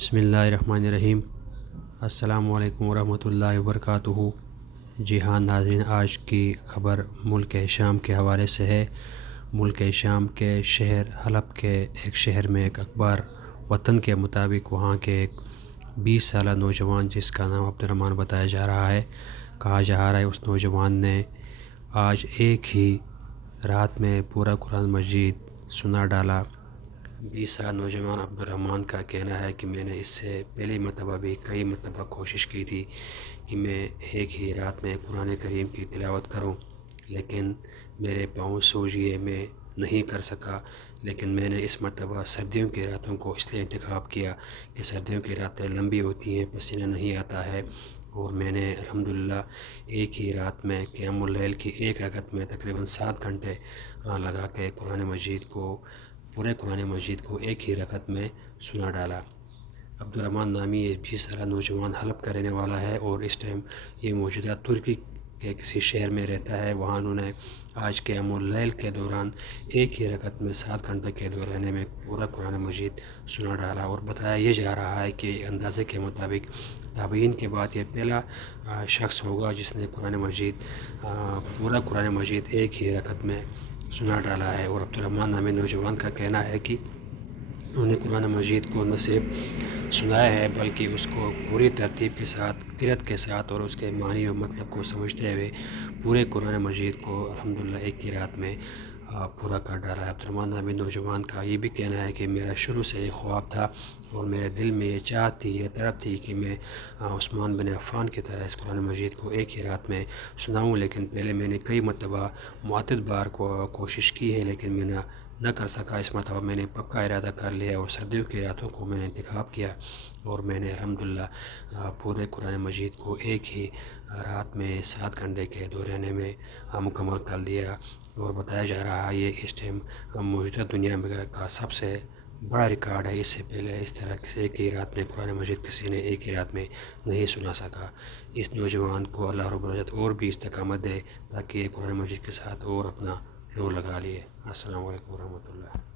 بسم اللہ الرحمن الرحیم۔ السلام علیکم ورحمۃ اللہ وبرکاتہ۔ جی ہاں ناظرین، آج کی خبر ملک شام کے حوالے سے ہے۔ ملک شام کے شہر حلب کے ایک شہر میں ایک اخبار وطن کے مطابق وہاں کے ایک 20 سالہ نوجوان جس کا نام عبدالرحمن بتایا جا رہا ہے، کہا جا رہا ہے اس نوجوان نے آج ایک ہی رات میں پورا قرآن مجید سنا ڈالا۔ 20 سالہ نوجوان عبدالرحمن کا کہنا ہے کہ میں نے اس سے پہلی مرتبہ بھی کئی مرتبہ کوشش کی تھی کہ میں ایک ہی رات میں قرآن کریم کی تلاوت کروں، لیکن میرے پاؤں سوج گئے، میں نہیں کر سکا۔ لیکن میں نے اس مرتبہ سردیوں کی راتوں کو اس لیے انتخاب کیا کہ سردیوں کی راتیں لمبی ہوتی ہیں، پسینہ نہیں آتا ہے، اور میں نے الحمدللہ ایک ہی رات میں قیام اللیل کی ایک رکعت میں تقریباً 7 گھنٹے لگا کے پورے قرآن مجید کو ایک ہی رکعت میں سنا ڈالا۔ عبدالرحمن نامی یہ 20 سالہ نوجوان حلب کا رہنے والا ہے، اور اس ٹائم یہ موجودہ ترکی کے کسی شہر میں رہتا ہے۔ وہاں انہوں نے آج قیام اللیل کے دوران ایک ہی رکعت میں 7 گھنٹے کے دوران میں پورا قرآن مجید سنا ڈالا، اور بتایا یہ جا رہا ہے کہ اندازے کے مطابق تابعین کے بعد یہ پہلا شخص ہوگا جس نے پورا قرآن مجید ایک ہی رکعت میں سنا ڈالا ہے۔ اور عبدالرحمن نامی نوجوان کا کہنا ہے کہ انہوں نے قرآن مجید کو نہ صرف سنایا ہے بلکہ اس کو پوری ترتیب کے ساتھ، قرأت کے ساتھ، اور اس کے معنی و مطلب کو سمجھتے ہوئے پورے قرآن مجید کو الحمدللہ ایک ہی رات میں پورا کر ڈالا ہے۔ عبدالرحمن نامی نوجوان کا یہ بھی کہنا ہے کہ میرا شروع سے یہ خواب تھا اور میرے دل میں یہ چاہت تھی، یہ طلب تھی کہ میں عثمان بن عفان کی طرح اس قرآن مجید کو ایک ہی رات میں سناؤں، لیکن پہلے میں نے کئی مرتبہ متعدد بار کوشش کی ہے لیکن میں نہ کر سکا۔ اس مرتبہ میں نے پکا ارادہ کر لیا اور سردیوں کی راتوں کو میں نے انتخاب کیا، اور میں نے الحمدللہ پورے قرآن مجید کو ایک ہی رات میں 7 گھنٹے کے دورے میں مکمل کر دیا۔ اور بتایا جا رہا ہے یہ اس ٹائم موجودہ دنیا میں کا سب سے بڑا ریکارڈ ہے۔ اس سے پہلے اس طرح ایک ہی رات میں قرآن مجید کسی نے ایک ہی رات میں نہیں سنا سکا۔ اس نوجوان کو اللہ رب العزت اور بھی استقامت دے تاکہ یہ قرآن مجید کے ساتھ اور اپنا زور لگا لیے۔ السلام علیکم ورحمۃ اللہ۔